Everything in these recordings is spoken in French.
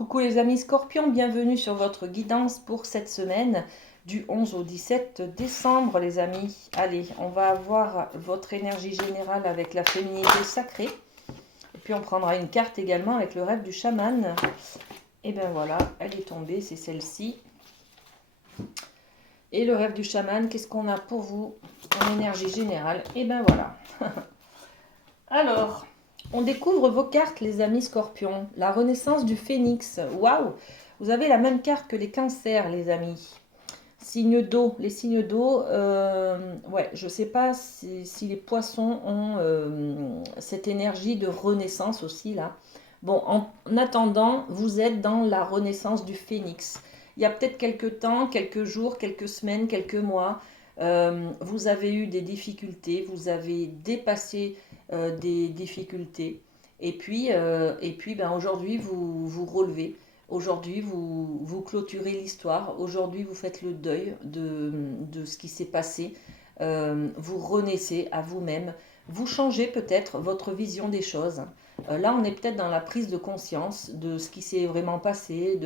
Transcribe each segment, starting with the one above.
Coucou les amis Scorpions, bienvenue sur votre guidance pour cette semaine du 11 au 17 décembre les amis. Allez, on va avoir votre énergie générale avec la féminité sacrée. Et puis on prendra une carte également avec le rêve du chaman. Et bien voilà, elle est tombée, c'est celle-ci. Et le rêve du chaman, qu'est-ce qu'on a pour vous en énergie générale? Et bien voilà. Alors, on découvre vos cartes, les amis Scorpions. La renaissance du phénix. Waouh! Vous avez la même carte que les cancers, les amis. Signes d'eau. Les signes d'eau, ouais, je ne sais pas si les poissons ont cette énergie de renaissance aussi, là. Bon, en attendant, vous êtes dans la renaissance du phénix. Il y a peut-être quelques temps, quelques jours, quelques semaines, quelques mois, vous avez eu des difficultés, vous avez dépassé des difficultés. Et puis ben, aujourd'hui, vous relevez. Aujourd'hui, vous clôturez l'histoire. Aujourd'hui, vous faites le deuil de ce qui s'est passé. Vous renaissez à vous-même. Vous changez peut-être votre vision des choses. Là, on est peut-être dans la prise de conscience de ce qui s'est vraiment passé.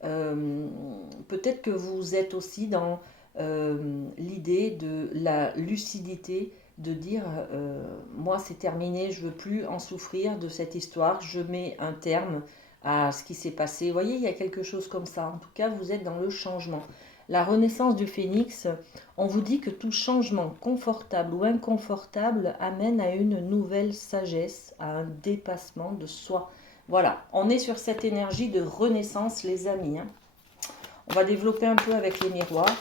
Peut-être que vous êtes aussi dans l'idée de la lucidité, de dire moi c'est terminé, je veux plus en souffrir de cette histoire, je mets un terme à ce qui s'est passé. Vous voyez, il y a quelque chose comme ça. En tout cas, vous êtes dans le changement. La renaissance du phénix, on vous dit que tout changement, confortable ou inconfortable, amène à une nouvelle sagesse, à un dépassement de soi. Voilà, on est sur cette énergie de renaissance, les amis. Hein. On va développer un peu avec les miroirs.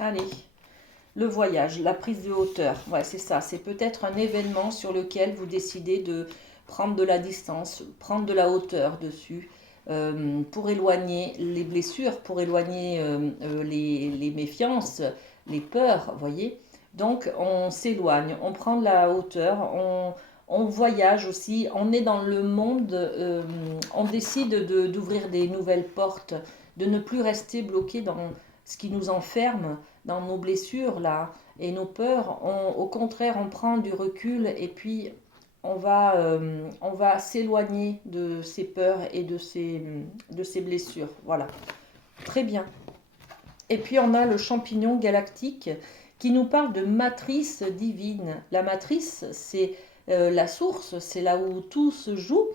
Allez, le voyage, la prise de hauteur. Ouais, c'est ça. C'est peut-être un événement sur lequel vous décidez de prendre de la distance, prendre de la hauteur dessus, pour éloigner les blessures, pour éloigner les méfiances, les peurs, vous voyez. Donc, on s'éloigne, on prend de la hauteur, on voyage aussi, on est dans le monde, on décide d'ouvrir des nouvelles portes, de ne plus rester bloqué dans ce qui nous enferme, dans nos blessures là et nos peurs. Au contraire, on prend du recul et puis on va s'éloigner de ces peurs et de ces blessures. Voilà, très bien. Et puis on a le champignon galactique qui nous parle de matrice divine. La matrice, c'est la source, c'est là où tout se joue,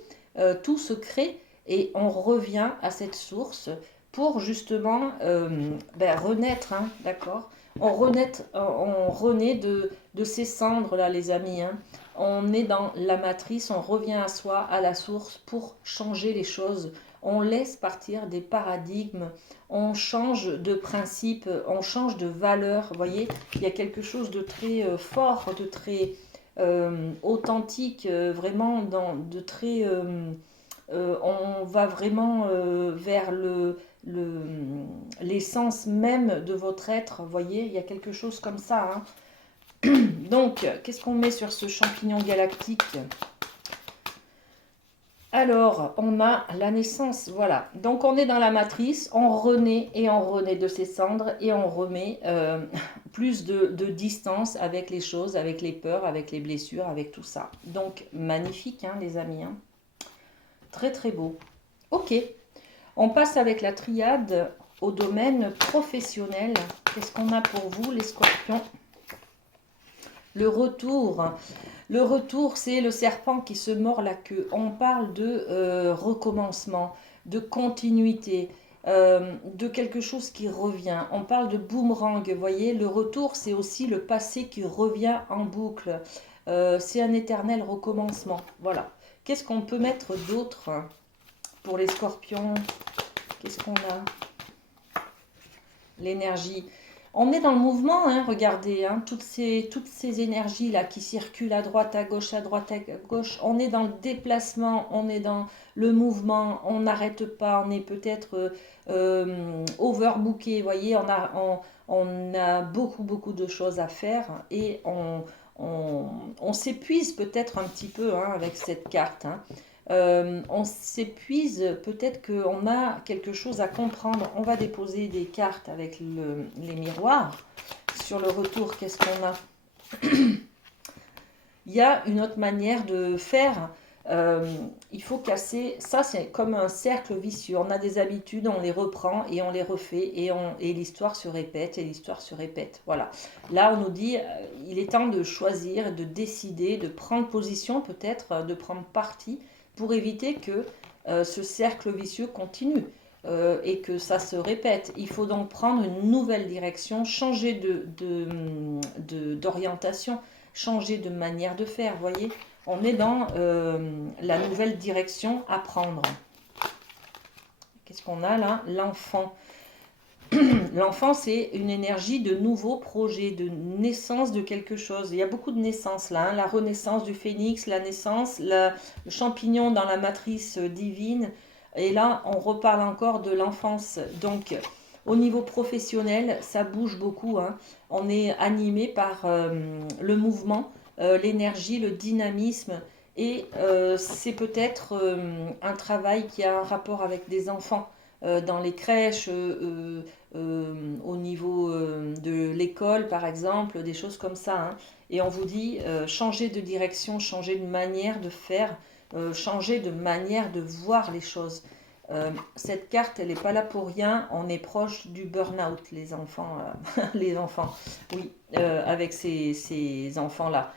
tout se crée, et on revient à cette source pour justement renaître, hein, d'accord. On renaît de ces cendres là, les amis. Hein. On est dans la matrice, on revient à soi, à la source pour changer les choses. On laisse partir des paradigmes, on change de principe, on change de valeur. Vous voyez, il y a quelque chose de très fort, de très authentique, vraiment de très... on va vraiment vers l'essence même de votre être. Vous voyez, il y a quelque chose comme ça. Hein. Donc, qu'est-ce qu'on met sur ce champignon galactique ? Alors, on a la naissance, voilà. Donc, on est dans la matrice, on renaît et on renaît de ses cendres et on remet plus de distance avec les choses, avec les peurs, avec les blessures, avec tout ça. Donc, magnifique, hein, les amis. Hein. Très, très beau. Ok, on passe avec la triade au domaine professionnel. Qu'est-ce qu'on a pour vous, les scorpions ? Le retour. Le retour, c'est le serpent qui se mord la queue. On parle de recommencement, de continuité, de quelque chose qui revient. On parle de boomerang. Vous voyez, le retour, c'est aussi le passé qui revient en boucle. C'est un éternel recommencement. Voilà. Qu'est-ce qu'on peut mettre d'autre pour les scorpions? Qu'est-ce qu'on a? L'énergie. On est dans le mouvement, hein, regardez, hein, toutes ces énergies-là qui circulent à droite, à gauche, on est dans le déplacement, on est dans le mouvement, on n'arrête pas, on est peut-être overbooké, vous voyez, on a beaucoup de choses à faire et on s'épuise peut-être un petit peu hein, avec cette carte. Hein. On s'épuise, peut-être qu'on a quelque chose à comprendre. On va déposer des cartes avec les miroirs. Sur le retour, qu'est-ce qu'on a? Il y a une autre manière de faire Il faut casser, ça c'est comme un cercle vicieux, on a des habitudes, on les reprend et on les refait et l'histoire se répète et l'histoire se répète. Voilà. Là on nous dit, il est temps de choisir, de décider, de prendre position peut-être, de prendre parti pour éviter que ce cercle vicieux continue. Et que ça se répète. Il faut donc prendre une nouvelle direction, changer d'orientation, changer de manière de faire, voyez. On est dans la nouvelle direction à prendre. Qu'est-ce qu'on a là? L'enfant. L'enfant, c'est une énergie de nouveau projet, de naissance de quelque chose. Il y a beaucoup de naissances là, hein. La renaissance du phénix, la naissance, le champignon dans la matrice divine. Et là, on reparle encore de l'enfance. Donc, au niveau professionnel, ça bouge beaucoup, hein. On est animé par le mouvement, l'énergie, le dynamisme. Et c'est peut-être un travail qui a un rapport avec des enfants dans les crèches, au niveau de l'école par exemple, des choses comme ça, hein. Et on vous dit changer de direction, changer de manière de faire, changer de manière de voir les choses. Cette carte, elle n'est pas là pour rien. On est proche du burn-out, les enfants. Les enfants, oui, avec ces enfants-là.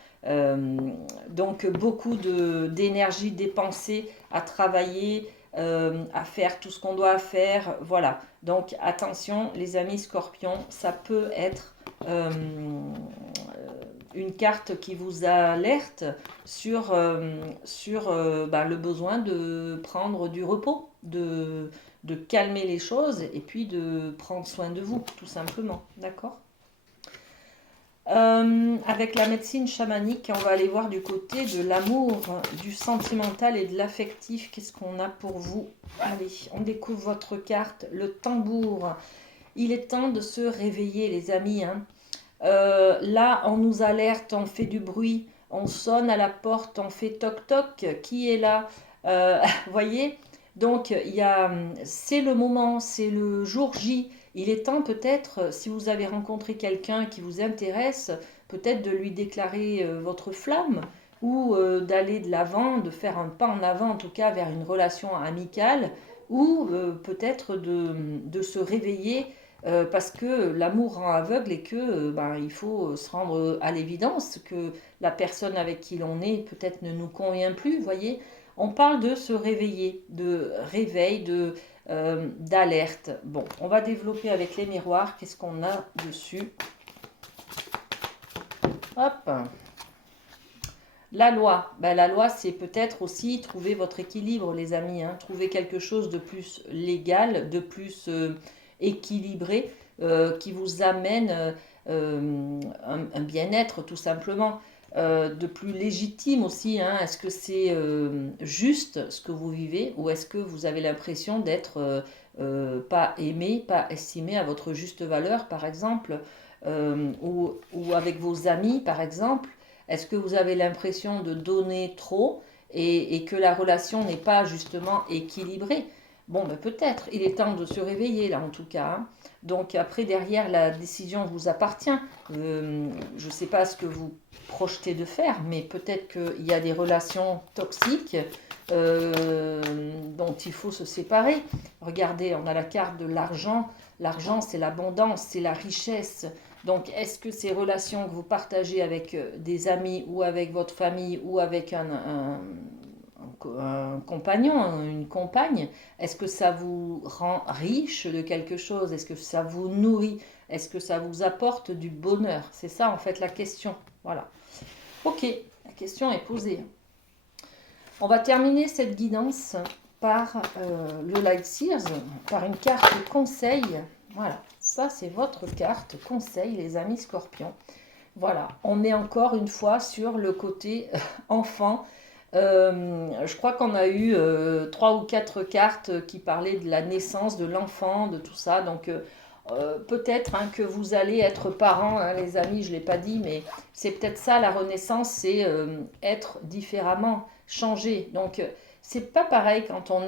Donc beaucoup d'énergie dépensée à travailler, à faire tout ce qu'on doit faire. Voilà. Donc attention, les amis scorpions, ça peut être une carte qui vous alerte sur le besoin de prendre du repos, de calmer les choses et puis de prendre soin de vous, tout simplement. D'accord? Avec la médecine chamanique, on va aller voir du côté de l'amour, du sentimental et de l'affectif. Qu'est-ce qu'on a pour vous? Allez, on découvre votre carte, le tambour. Il est temps de se réveiller, les amis, hein. Là, on nous alerte, on fait du bruit, on sonne à la porte, on fait toc-toc. Qui est là? Voyez? Donc, c'est le moment, c'est le jour J. Il est temps peut-être, si vous avez rencontré quelqu'un qui vous intéresse, peut-être de lui déclarer votre flamme ou d'aller de l'avant, de faire un pas en avant en tout cas vers une relation amicale ou peut-être de se réveiller parce que l'amour rend aveugle et que il faut se rendre à l'évidence que la personne avec qui l'on est peut-être ne nous convient plus, voyez. On parle de se réveiller, de réveil, d'alerte. Bon, on va développer avec les miroirs. Qu'est-ce qu'on a dessus? Hop. La loi. La loi, c'est peut-être aussi trouver votre équilibre, les amis, hein. Trouver quelque chose de plus légal, de plus équilibré, qui vous amène un bien-être, tout simplement. De plus légitime aussi, hein. Est-ce que c'est juste ce que vous vivez ou est-ce que vous avez l'impression d'être pas aimé, pas estimé à votre juste valeur, par exemple, ou avec vos amis, par exemple? Est-ce que vous avez l'impression de donner trop et que la relation n'est pas justement équilibrée? Bon, peut-être, il est temps de se réveiller là en tout cas, hein. Donc après, derrière, la décision vous appartient. Je ne sais pas ce que vous projetez de faire, mais peut-être qu'il y a des relations toxiques dont il faut se séparer. Regardez, on a la carte de l'argent. L'argent, c'est l'abondance, c'est la richesse. Donc, est-ce que ces relations que vous partagez avec des amis ou avec votre famille ou avec un compagnon, une compagne, est-ce que ça vous rend riche de quelque chose? Est-ce que ça vous nourrit? Est-ce que ça vous apporte du bonheur? C'est ça en fait la question. Voilà. Ok, la question est posée. On va terminer cette guidance par le Light Seers, par une carte conseil. Voilà, ça c'est votre carte conseil, les amis scorpions. Voilà, on est encore une fois sur le côté enfant. Je crois qu'on a eu 3 ou 4 cartes qui parlaient de la naissance de l'enfant, de tout ça. Donc peut-être hein, que vous allez être parents, hein, les amis, je ne l'ai pas dit, mais c'est peut-être ça la renaissance, c'est être différemment, changer. Donc c'est pas pareil quand on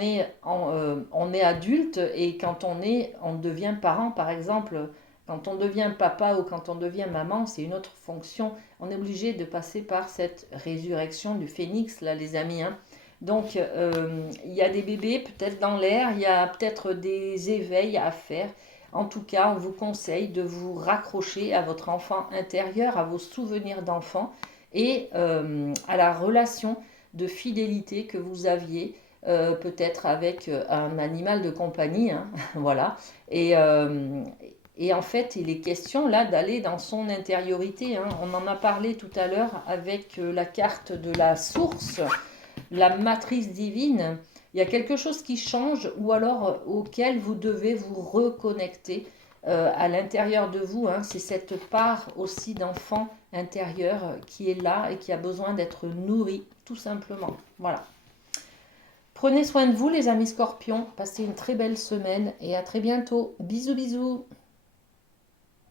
est adulte et quand on devient parent, par exemple. Quand on devient papa ou quand on devient maman, c'est une autre fonction. On est obligé de passer par cette résurrection du phénix, là, les amis, hein. Donc, il y a des bébés peut-être dans l'air, il y a peut-être des éveils à faire. En tout cas, on vous conseille de vous raccrocher à votre enfant intérieur, à vos souvenirs d'enfant et à la relation de fidélité que vous aviez peut-être avec un animal de compagnie, hein, voilà. Et, euh, et en fait, il est question là d'aller dans son intériorité, hein. On en a parlé tout à l'heure avec la carte de la source, la matrice divine. Il y a quelque chose qui change ou alors auquel vous devez vous reconnecter à l'intérieur de vous, hein. C'est cette part aussi d'enfant intérieur qui est là et qui a besoin d'être nourrie, tout simplement. Voilà. Prenez soin de vous les amis scorpions, passez une très belle semaine et à très bientôt. Bisous bisous.